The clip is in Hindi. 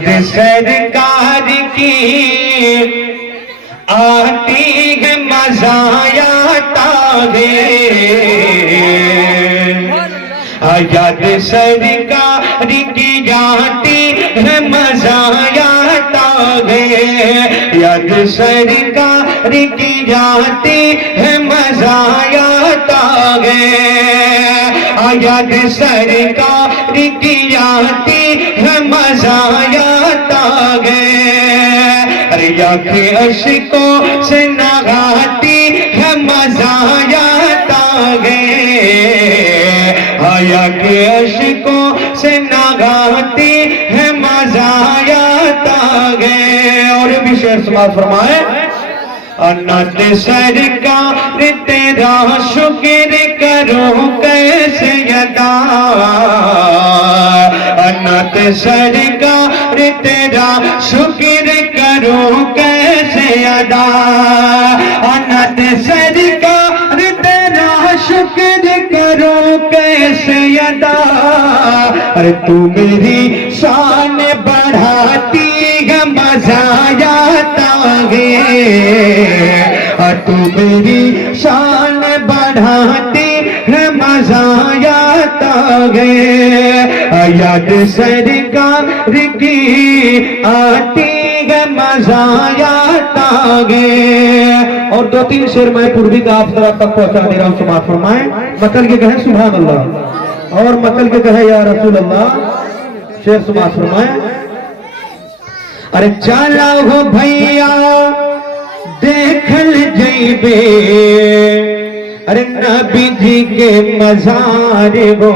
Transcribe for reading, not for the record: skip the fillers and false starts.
याद सरकार की आती है मजा आता है, याद सरकार की आती है मजा आता है, याद सरकार की आती है मजा आता है, याद सरकार की आती है मजा आता है। अरे याद अशकों से नगाती है मजा आता है, याद अशकों से नगाती है मजा आता है। और भी शेर समाज फरमाए, अनंत सरकार तेरा शुक्र करो कैसे अदा, अनंत सरकार तेरा शुक्र करो कैसे अदा, अनंत सरकार तेरा शुक्र करो कैसे अदा। अरे तू मेरी शान बढ़ाती है मजा आता है, तू मेरी शान बढ़ाती है मजा आता है, याद सरकार की आती है मजा आता है। और दो तीन शेर मैं पूर्वी का आप तरफ तक पहुंचा दे रहा हूं, समाज फरमाए। मकल के कहे सुभान अल्लाह और मकल के कहे या रसूल अल्लाह। शेर समाज फरमाए, अरे चला हो भैया देखल जइबे, अरे नबी जी के मजार वो